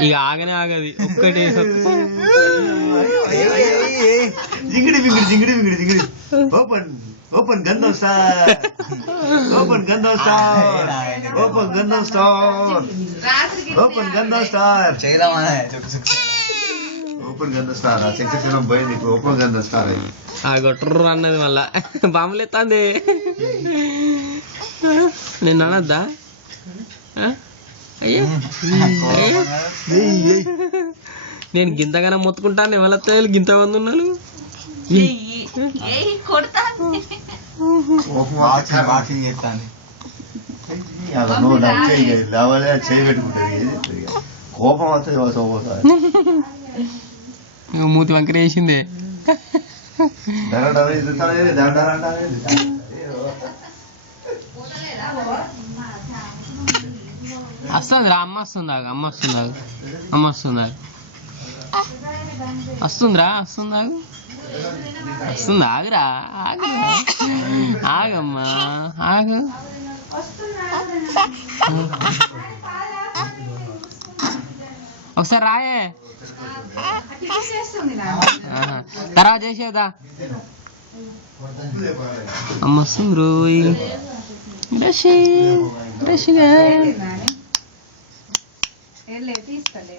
ఇక ఆగనే ఆగది ఒక్కటే జింగిడి బింగిడి జింగిడి బింగిడి జింగిడి open open గంధం స్టార్ ఓపెన్ గంధం స్టార్ ఓపెన్ గంధం స్టార్ ఓపెన్ గంధం స్టార్ ఓపెన్ గంధం స్టార్ ఆ చక్రం పోయింది ఓపెన్ గంధం స్టార్ అయ్యి ఆ గొట్ర అన్నది మళ్ళా బాంబులు ఎత్తాంది నేను అనద్దా అయ్యా నేను గింతగానే మొత్తుకుంటాను ఎవరైతే గింత మంది ఉన్నారు కోపం వస్తుంది మూతి వంకర వేసిందే వస్తుంది రా అమ్మ వస్తుందా అమ్మ వస్తుందా అమ్మ వస్తుందా వస్తుందిరా వస్తుందా వస్తుంది ఆగురా ఆగురా ఆగమ్మా ఆగు ఒకసారి రాయే తర్వాత చేసేదా అమ్మ వస్తుంది రోయ్ రషి రషిగా తీసుకెళ్ళి